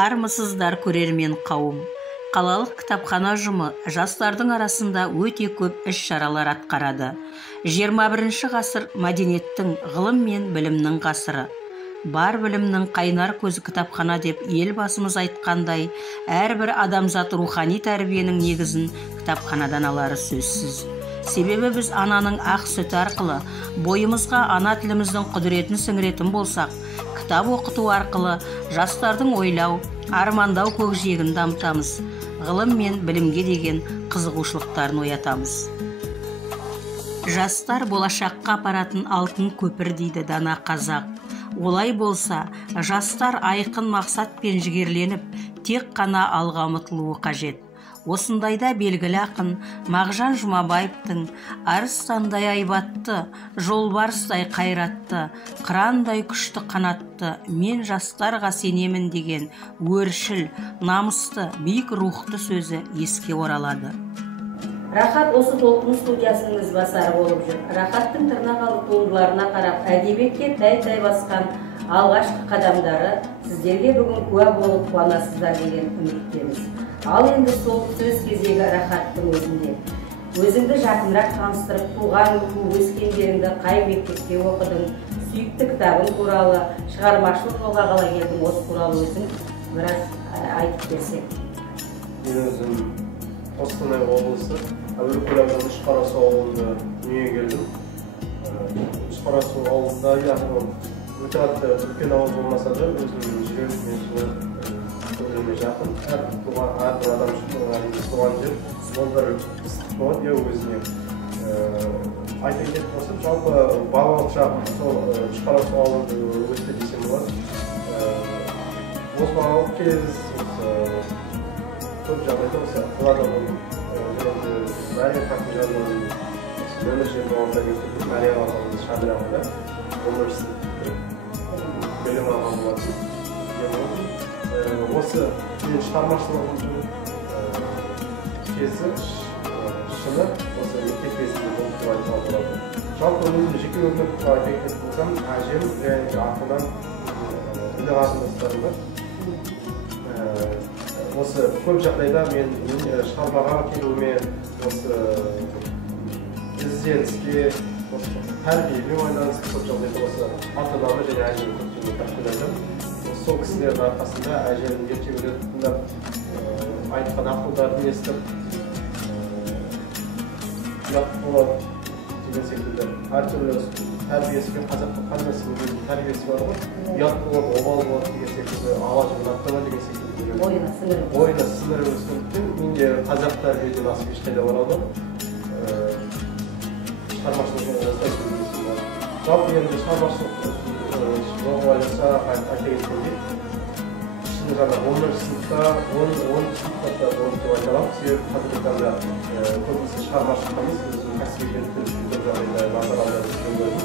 Армысыздар көрермен қауым. Қалалық кітапхана ұжымы жастардың арасында өте көп іс-шаралар атқарады. 21 ғасыр мәдениеттің, ғылым мен білімнің ғасыры. Бар білімнің қайнар көзі кітапхана деп елбасымыз айтқандай, әрбір адамзат рухани тәрбиенің негізін кітапханадан алары сөзсіз. Себебі біз ананың ақ сүті арқылы бойымызға ана тіліміздің құдіретін сіңіретін болсақ, кітап оқыту арқылы жастардың ойлау, армандау көкжиегін дамытамыз, ғылым мен білімге деген қызығушылықтарын оятамыз. Жастар болашаққа апаратын алтын көпір дейді дана қазақ. Олай болса, жастар айқын мақсатпен жігерленіп, тек қана алға ұмтылуы қажет. Осындайда белгілі ақын Мағжан Жұмабаевтың арыстандай айбатты, жолбарыстай қайратты, қырандай күшті қанатты, мен жастарға сенемін деген өршіл, намысты, биік рухты сөзі еске оралады. Рахат осы толқын студиясының ізбасары болып жүр. Рахаттың тырнақалы туындыларына қарап, әдебиетке тәй-тәй басқан алғашқы қадамдары сіздерге бүгін куә болып қуанасыздар деген үміттеміз. Ал енді сол сөз кезегі Рахаттың өзінде. Өзіңді жақынырақ таныстырып, туған өскен жеріңді қай мектепте оқыдың, сүйікті кітабың туралы, шығармашылық жолға қалай келдің, осы туралы өзің біраз айтып берсек. Мен өзім Қостанай облысы, Әулиекөл ауданы Үшқарасу ауылында дүниеге келдім. Үшқарасу ауылында өте атты үлкен ауыл болмаса да, өзімнің жүрегім мен көңіліме жақын. Әрбір адам үшін туған жер, ол бір ыстық болады, өзіне. Айта кетіп болсам, жалпы балалық шағым сол Үшқарасу ауылында өтті десем болады. Осы балалық кез, көп жағдайда осы қалада болдым. Мәрия Хақижанның нөмір 26-да кетті, Мәрия ағамыз Шадырағында университетте білім алған болатын. Осы мен шығармашылығымның кезі шыны осы мектеп кезінде болып деп айтуға болады. Жалпы өзім жеке өмірімді айта кететін болсам, әжем және артынан іні қарындастарым осы көп жағдайда мен шығармаға келуіме, осы ізденіске, тәрбиеме байланысты көп жағдайда осы ата-анамды және әжемді көптен тартып жүрдім. Сол кісілердің арқасында әжемнің ертегілерді тыңдап, айтқан ақылдарын естіп, ұят болады деген секілді әртүрлі тәрбиесі, қазақтың қандай сіңірген тәрбиесі бар ғой, ұят болады, обал болады деген секілді, ала жігін аттама деген секілді ойына сіңіріп өскендіктен менде қазақ тәрбиеден асып ешқайда оралдым. Шығармашылық жолы осылай сөйлесім бар. Жалпы енді шығармашылық жолы ойласа айта кеткендей, ішінде жаңа 10-шы сыныпта, 10-шы сыныпта болып деп айта аламын. Себебі қазіргі таңда көбінесе шығармашылыққа емес, өзінің кәсібилікті көп жағдайда назар аударып жүргендердің.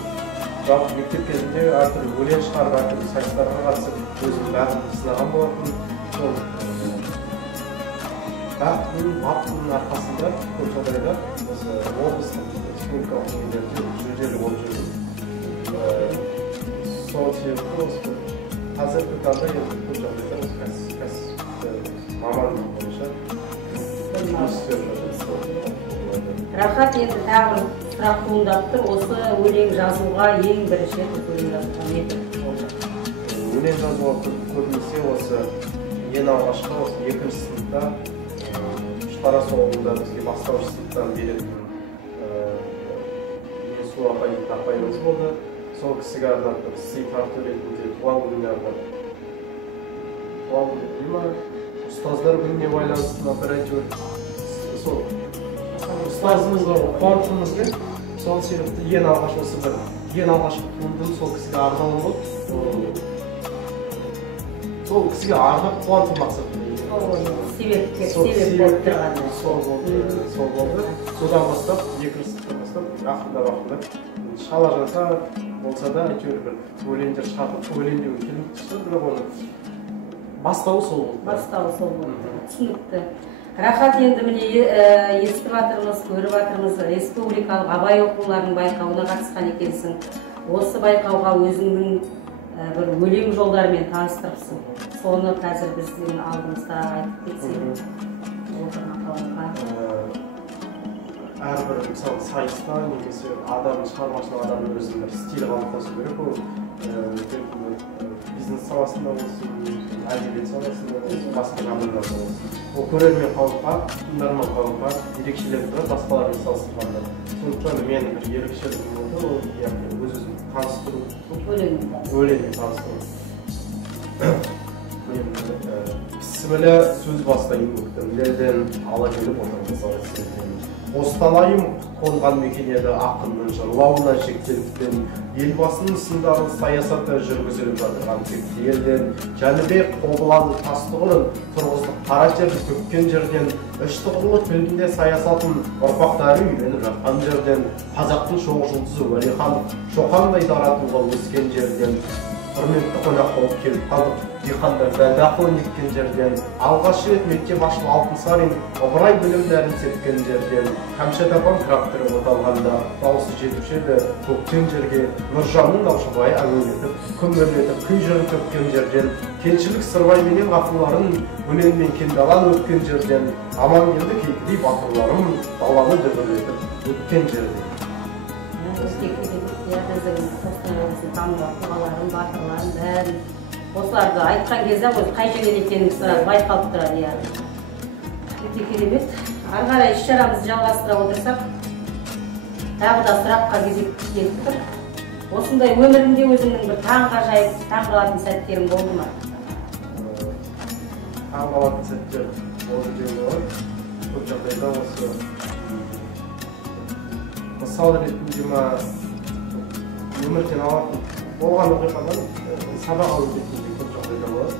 Жалпы мектеп кезінде әртүрлі өлең шығарып, әртүрлі сайыстарға қатысып, өзім бәрін сынаған болатын. Сол баптың арқасында көп жағдайда осы облыстық республикалық деңгейде жүлделі болып жүрдім. Сол себепті осы қазіргі таңда енді көп жағдайда осы кәсіпті мамандық бойынша жұмыс істеп жүрдім. Рахат, енді тағы сұрақ туындап тұр, осы өлең жазуға ең бірінші рет ойланған еді. Өлең жазуға көбінесе осы ең алғашқы осы 2-ші сыныпта Үшқарасу ауылында бізге бастауыш сыныптан беретін Менсу апайымыз болды. Сол кісіге арнап бір сый тарту ретінде туған күніне арнап, туған күні дей ма, ұстаздар күніне байланысты бір әйтеуір сол ұстазымызға қуантуымызбен сол себепті ең алғашқы туындым сол кісіге арналып болды. Сол кісіге арнап қуанту мақсатында. Себеп болып тұрғаны. Сол болды. Содан бастап, 2-ші сыныптан бастап, ақырындап шала жаса болса да, әйтеуір бір өлеңдер шығартып, өлеңдеуін келіп түсті, бірақ оны бастауы сол болды. Бастауы сол болды. Түсінікті. Рахат, енді міне естіп жатырмыз, көріп жатырмыз, республикалық абай оқуларының байқауына қатысқан екенсің. Осы байқауға өзіңнің бір өлең жолдарымен таныстырыпсың. Соны қазір біздің алдымызда айтып кетсең отырған қауымға. Әрбір мысалы сайыста немесе адамның шығармашылық адамның өзінің бір стилі қалыптасу керек. Ол бизнес саласында болсын, әдебиет саласында болсын, басқа жанрларда болсын. Ол көрермен қауымға, тыңдарман қауымға ерекшеленіп тұрады басқалармен салыстырғанда. Сондықтан мен бір ерекшелігім болды, ол яғни өз-өзін таныстыру, өлеңмен таныстыру. Кісімілі сөз бастайын өктім, елден ала келіп отырмыз. Қостанайым қонған мекен еді ақынның жырлауына шектеліппен, елбасының сындарлы саясаты жүргізіліп жатырған текті елден, Жәнібек Қобыланды Тастұғырын тұрғыздық қара жерді көпкен жерден, үштұғырлы тілінде саясатын ұрпақтары үйреніп жатқан жерден, қазақтың шоқ жұлдызы Уәлихан Шоқандай даратуға өскен жерден, құрметті қонақ болып келіп қалдық, диқандар дақылын еккен жерден, алғаш рет мектеп ашылып Алтынсарин ыбырай білімдерін сепкен жерден, Қамшат апам тракторы оталғанда дауысы жетуші еді көктен жерге, Нұржанның Наушыбай әуелетіп, күмбірлетіп күй жырын төккен жерден, Кеншілік Сырбайменен ғафыларын өлеңмен кендалан өткен жерден, Амангелді Кейкідей батырларым даланы дүбірлетіп өткен жерден. Тұғаларын, батырларын, бәрін осыларды айтқан кезде қай жерден екенін байқалып тұрады. Өте керемет. Ары қарай іс-шарамызды жалғастыра отырсақ, тағы да сұраққа кезек келіп тұр. Осындай өмірінде өзіңнің бір таңғажайып, таңғалатын сәттерің болды ма? Таңғалатын сәттер болды деуге болады. Көп жағдайда осы мысал ретінде ма өмірден алатын болған оқиғадан сабақ алу ретінде көп жағдайда болады.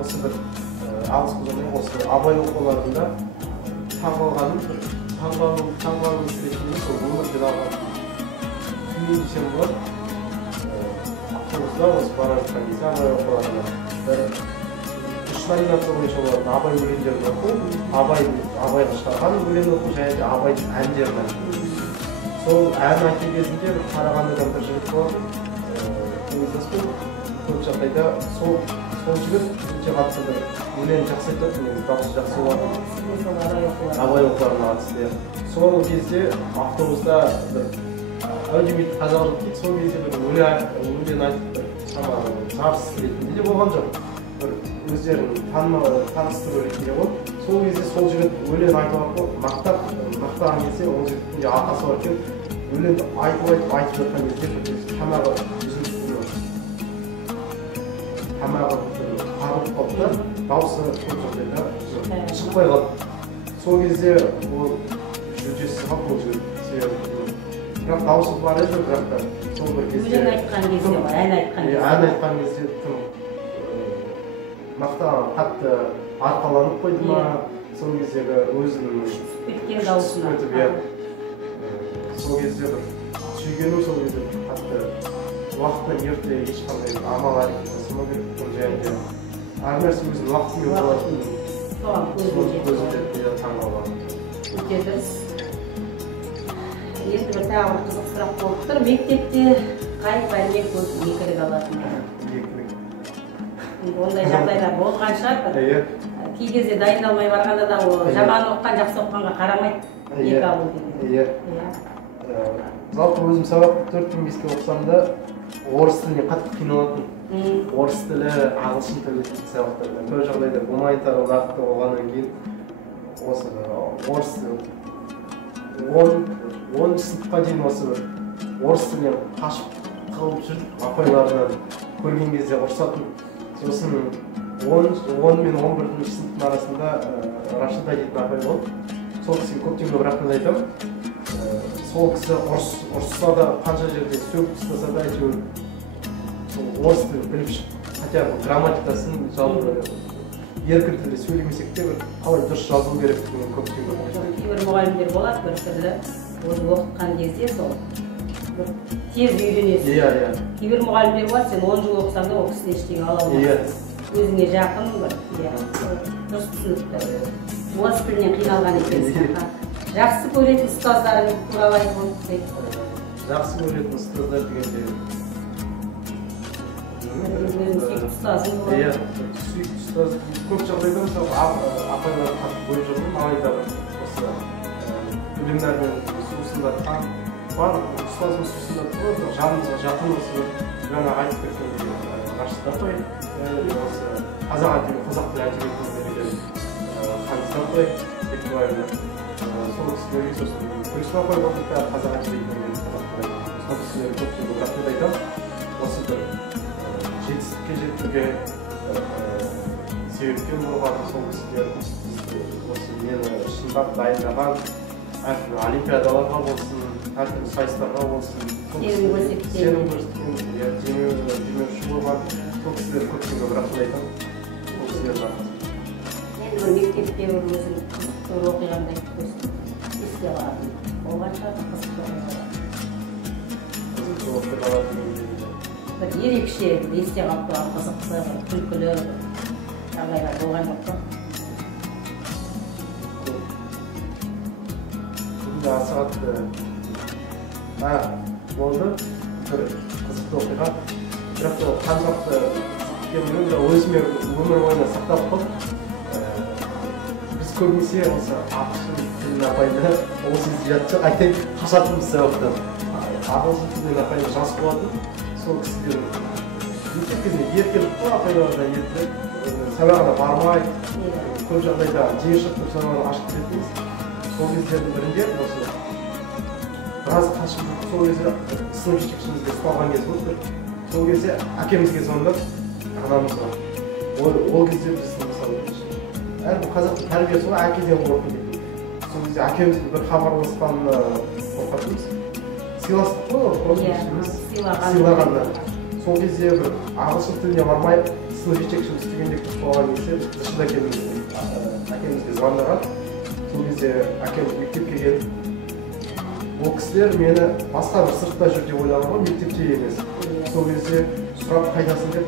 Осы бір алыс құзырмен осы абай оқуларында таңғалғаным ретінде сол өмірден алған түйін десем болады. Автобуста осы бара жатқан кезде абай оқуларында бір үш номинация бойынша олардың абай өлеңдерін оқу, абайға шығарған өлең оқу және де абайдың әндерін айту. Сол ән айту кезінде Қарағандыдан бір жігіт болатын, көп жағдайда сол жігіт өте қатысы бір өлең жақсы айтады, дауысы жақсы болады. Абай оқуларына қатысты. Сол кезде автобуста бір әудемейді қазақ жоқ дейді, сол кезде бір өлең айтып бір жарыс ретінде де болған жоқ. Бір өздерін таныстыру ретінде ғой. Сол кезде сол жігіт өлең айтып мақтаған кезде ол жігіттің арқасы бар екен, өлеңді айтып жатқан кезде тамағы үзіліп тамағы қарылып қалды да, дауысы көп жағдайда шықпай қалды. Сол кезде ол жүлдесі қалды ол жігіт. Бірақ дауысы бар еді, бірақ та сол бір кезде өлең айтқан кезде, ән айтқан кезде тым мақтаған қатты арқаланып қойды ма, сол кездегі өзінің кеткен даусына. Сол кезде бір сүйгенім сол кезде қатты уақытынан ерте ешқандай амал әрекет жасамау керек. Және де әр нәрсе өзінің уақытымен болатын. Соған көзімде таңғалған. Өте дұрыс. Енді бір тағы бір қызық сұрақ болып тұр. Мектепте қай пәннен көп екілік алатын? Ондай жағдайлар болған шығар. Кей кезде дайындалмай барғанда да жаман оққан, жақсы оққанға қарамайды. Екі алу деген. Жалпы өзім сабақты 4-5-ке оқысам да орыс тіліне қатты қиналатын. Орыс тілі, ағылшын тілі сабақтарда. Көп жағдайда гуманитарлық бағытта болғаннан кейін осы орыс тілі 10 сыныпқа дейін осы орыс тілінен қашып қалып жүріп, апайларынан көрген кезде ұрсатын. Сосын 10 мен 11 сыныптың арасында Рашида дейтін апай болды. Сол кісіге көптен көп рахмет айтамын. Сол кісі ұрысса да, қанша жерде сөгіп тастаса да, әйтеуір орыс тілін біліп шықты. Хотя грамматикасын жалпы еркін тілде сөйлемесек те қалай дұрыс жазу керек деген көптен көп. Кейбір мұғалімдер болады, бір түрлі өзі оқытқан кезде сол тез үйренесің. Кейбір мұғалімдер болады, сен 10 жыл оқысаң да ол кісіден ештеңе ала алмайсың. Өзіңе жақын бір дұрыс түсінікті. Орыс тілінен қиналған екенсің. Жақсы көретін ұстаздарың туралы айтып өтсек. Жақсы көретін ұстаздар дегенде өзінің сүйікті ұстазың болады. Иә, сүйікті ұстаз. Көп жағдайда мысалы апайлар қатып қойып жүрмін, алайда осы өлеңдермен сусындатқан барлық ұстазымыз сусындатқан ғой, жанымызға жақын осы жаңа айтып кеткен ғашықтар ғой. Осы қазақ тілі әдебиетіне берген ханыстар ғой, Бекбаевна. Сол кісілерге сосын Күлсім апай болдық та қазақ әдебиетіне берген сол кісілерге көптеген рахмет айтамын. Осы бір жетістікке жетуге себепкер болған сол кісілер осы мені шындап дайындаған әртүрлі олимпиадаларға болсын, әртүрлі сайыстарға болсын, сенім көрсеткен, демеуші болған сол кісілер көптеген рахмет айтамын. Сол кісілерге рахмет. Енді бір мектепте өзің қызықты бір оқиғаңды айтып көрсін. Еске алатын. Болғанша қызықты оқиғалар. Қызықты оқиғалар дегенде бір ерекше есте қалып тұрған қызықты, күлкілі жағдайлар болған жоқ па? Бүгінгі асығатты болды, бір қызықты оқиға. Бірақ қаншақты өзіме өмір бойына сақтап қалып, біз көбінесе осы ағылшын тілін апайды, ол сөзді жатшы айтайын қашатынбыз сабақтан. Ағылшын тілін апайды жас болатын. Сол кісілер мектеп кезінде еркелік қой апайларда ертіп, сабағына бармай, көп жағдайда жиі шығып сабағын ашып кетеміз. Сол кездердің бірінде осы біраз қашып жүріп, сол кезде сынып жетекшімізге ұсталған кез болды. Сол кезде әкемізге звондап, анамызға. Ол кезде біз мысалы әрбір қазақтың тәрбиесі ғой, әкеден қорқу дейді. Сол кезде әкемізге бір хабарласқанына қорқатынбыз. Сыйластық қой, сыйлағанда. Сол кезде бір ағылшын тіліне бармай, сынып жетекшіміз істегенде көп болған кезде дышында әкемізге звондаған. Сол кезде әкеміз мектепке келіп, ол кісілер мені басқа бір сыртта жүр деп ойлаған ғой, мектепте емес. Сол кезде сұрап қайдасың деп,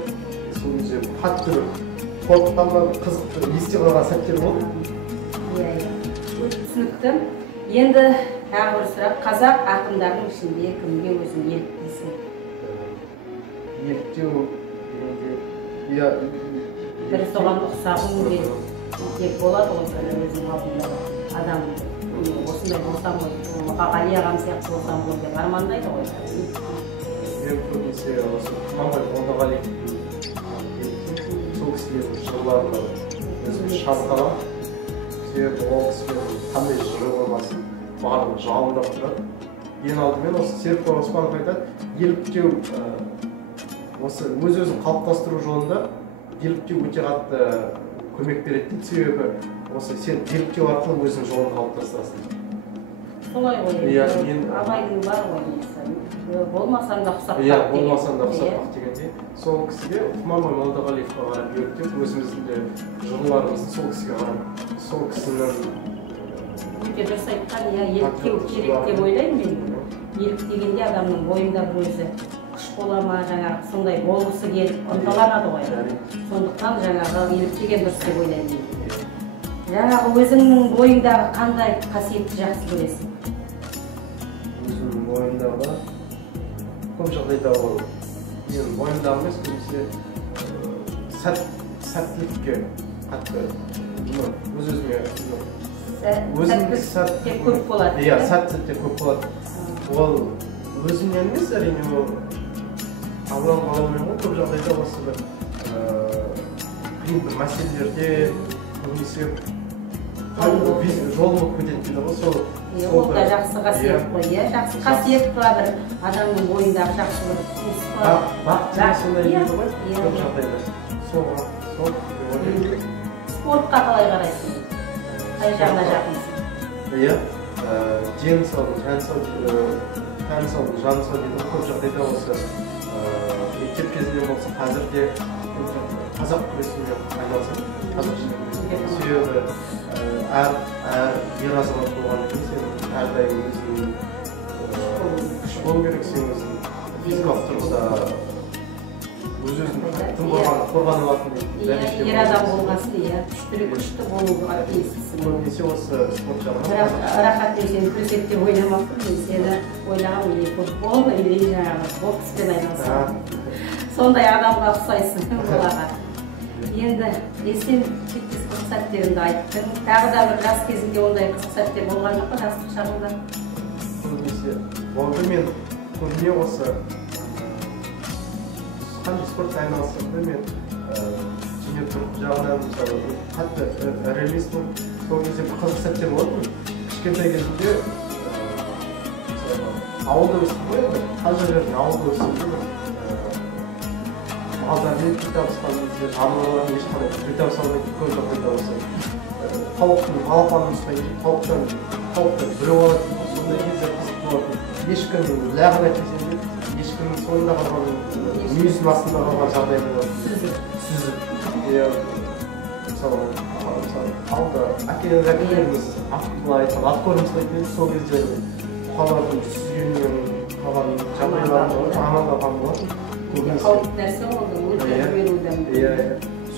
сол кезде қатты бір қорқытқан ба, қызықты есте қалған сәттер болды. Түсінікті. Енді тағы бір сұрақ, қазақ ақындардың ішінде кімге өзің еліктейсің? Еліктеу бір соған ұқсағың деп болады ғой, өзің алдында адам осындай болсам ғой, Мұқағали ағам сияқты болсам ғой деп армандайды ғой. Мен көбінесе осы Құнанбай Молдағалиевтің сол кісілердің жырларына өзім шабыт себебі ол кісілер қандай жыры болмасын, барлығы жалындап тұрады. Ең алдымен осы Серікбай Оспанов айтады, еліктеу осы өз-өзін қалыптастыру жолында еліктеу өте қатты көмек береді дейді, себебі осы сен еліктеу арқылы өзің жолын қалыптастырасың. Солай ғой, абайдың бар ғой, болмасаң да ұқсап бақ. Иә, болмасаң да ұқсап бақ дегенде, сол кісіге Құнанбай Молдағалиевқа қарап еліктеп, өзіміздің де жырларымызды сол кісіге қарап, сол кісінің өте дұрыс айтқан, еліктеу керек деп ойлаймын мен. Еліктегенде адамның бойында бір өзі күш бола ма, жаңағы сондай болғысы келіп, ынталанады ғой. Сондықтан жаңағы еліктеген дұрыс деп ойлаймын. Жаңағы өзіңнің бойыңдағы қандай қасиетті жақсы көресің? Өзімнің бойымдағы көп жағдайда ол менің бойымдағы емес, көбінесе сәттілікке қатты өз-өзіме сәттілік көп болады. Иә, сәттілікте көп болады. Ол өзімнен емес, әрине ол Алланың қалауымен ғой, көп жағдайда осы бір қиын бір мәселелерде көбінесе жолымы көтетін дейді ғой, сол ол да жақсы қасиет қой, жақсы қасиет па, бір адамның бойындағы жақсы бір құлыс па. Бақыт деген сондай дейді ғой, көп жағдайда. Сол спортқа қалай қарайсың? Қай жағына жақынсың? Иә, дені сау, жаны сау, тәні сау, жаны сау дейді. Көп жағдайда осы мектеп кезінде болса, қазір де қазақ күресімен айналысамын. Қазақша күресімен. Себебі әр ер азамат болғаннан кейін сен әрдайым өзіңнің күш болу керек, сен өзің физикалық тұрғыда өз-өзін тым қорғанып алатын. Ер адам болғасын, күшті болуға тиіссің. Көбінесе осы спорт жағынан. Бірақ рахат мен сені күреседі деп ойламаппын, мен сені ойлағам, или футбол, или жаңағы бокспен айналысамын. сондай адамға ұқсайсың балаға. Енді есен кетпес қызық сәттеріңді айттың. Тағы да бір жас кезінде ондай қызық сәттер болған жоқ па жастық шағыңда? Көбінесе болды. Мен көбіне осы қанша спортқа айналыстым мен зейнеткерлік жағынан мысалы қатты ірі емеспін. Сол кезде бір қызық сәттер болды. Кішкентай кезімде ауылда өстім ғой енді. Қазір жердің ауылда өстім. Малдармен күй табысқан кезде жануарлардың ешқандай күй табыса алмайтын көп жағдайда болса тауықтың балапанын ұстайды, тауықтан біреу алатын сондай кезде қызық болатын. Ешкімнің лағын әкелсем де ешкімнің соңында қалған мүйіздің астында қалған жағдай болады. Сүзіп. Мысалы ауылда әкелеріміз ат көріністайтын сол кезде бұқалардың сүзгеннен қалған жағдайларын амандаған болатын. Қауіпті нәрсе болды, өлтіріп берудің.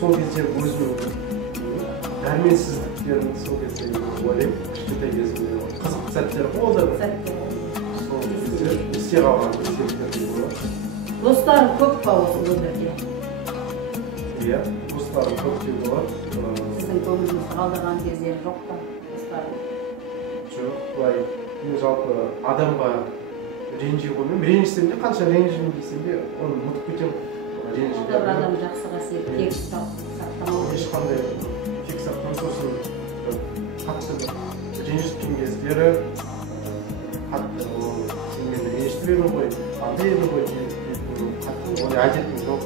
Сол кезде өзінің дәрменсіздіктерін сол кезде ойлаймын, кішкентай кезімде қызық сәттер болды. Сол кезде есте қалған сәттер болады. Достарың көп па осы өмірде? Иә, достарым көп те болады. Сіздің көңіліңізді қалдырған кездер жоқ па достарың? Жоқ, былай мен жалпы адамға ренжи қоймаймын. Ренжісем де қанша ренжимін десем де оны ұмытып кетемін. Онда бір адам жақсы қасиет тек сақтамау. Ешқандай тек сақтамау, сосын қатты ренжіткен кездері қатты сен мені ренжітіп едің ғой, андай едің ғой деп қатты ондай әдетім жоқ.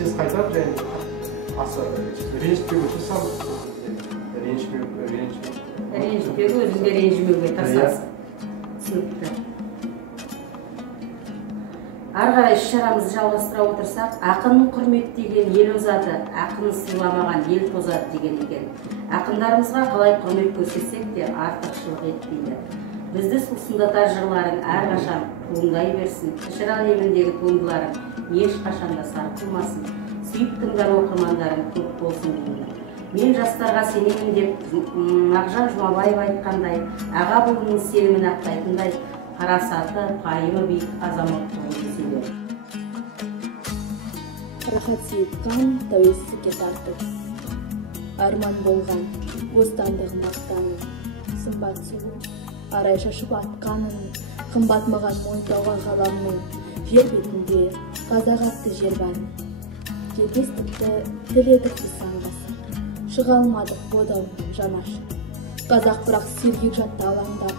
Тез қайтарып және аса ренжітпеуге тырысамын. Ренжітпеуге өзіңде ренжімеуге тырысасың. Түсінікті. Ары қарай іс-шарамызды жалғастыра отырсақ, ақынның құрметтеген ел озады, ақынын сыйламаған ел тозады деген екен. Ақындарымызға қалай құрмет көрсетсек те артықшылық етпейді. Бізді сусындатар жырларың әрқашан туындай берсін, кішір әлеміндегі туындыларың ешқашанда сарқылмасын, сүйіп тыңдар оқырмандарың көп болсын деймін. Мен жастарға сенемін деп Мағжан Жұмабаев айтқандай, аға буынның сенімін ақтайтындай парасаты, пайымы биік азамат болуды сөйледі. Рахат Сейітхан тәуелсіздікке тартып. Арман болған бостандық мақтанын, сымбат сұлу, арай шашып атқанын, қымбат маған мойындауға ғаламның, жер бетінде қазақ атты жер бар. Кетестікті тіледік саңғасы, шыға алмадық бодауынан жанашып. Қазақ бірақ сергек жатты алаңдап,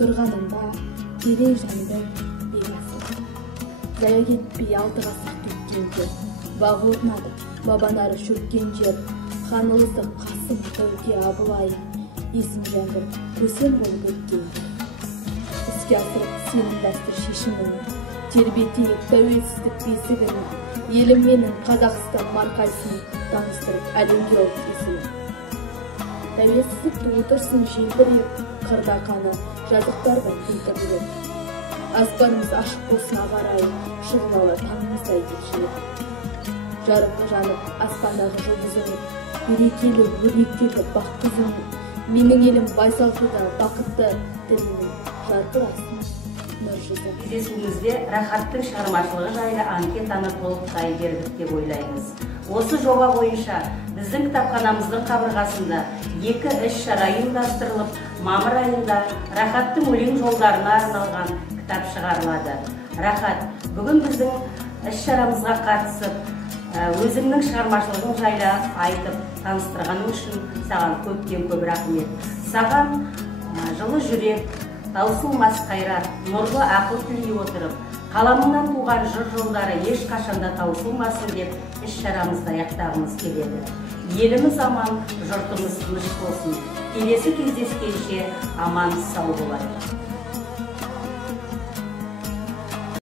тұрғанында керей жанды бейгасы. Зая кетпей алты ғасыр кеткенде, бағы орнады, бабанары шөккен жер, Ханылызды Қасым, Тәуке, Абылай, есім жәңгір, көсем болып өткен. Іске асырып сенің дәстүр шешімін, тербетейік тәуелсіздік бесігін, елім менің Қазақстан маркасын таныстырып әлемге алып есімін. Тәуелсіздік туы тұрсын желбіреп, қырда қаны, жазықтарда күлтіріліп. Аспанымыз ашық болсын ағарай, шұғылалы таңымыздай кетшілеп. Жарығы жанып, аспандағы жұлдыз үміт, берекелі, өрнектелі бақ қызым, менің елім байсалқыда бақытты тілінің жарқырасын нұр жүзі. Кездесуімізде Рахаттың шығармашылығы жайлы анкетаны толықтай бердік деп ойлаймыз. Осы жоба бойынша біздің кітапханамыздың қабырғасында 2 іс-шара ұйымдастырылып, мамыр айында Рахаттың өлең жолдарына арналған кітап шығарылады. Рахат, бүгін біздің іс-шарамызға қатысып, өзіңнің шығармашылығың жайлы айтып таныстырғаның үшін саған көптен көп рахмет. Саған жылы жүрек, таусылмас қайрат, нұрлы ақыл тілей отырып, қаламыңнан туған жыр жолдары ешқашанда таусылмасын деп іс-шарамызды аяқтағымыз келеді. Еліміз аман, жұртымыз тыныш болсын. Келесі кездескенше аман сау болайық.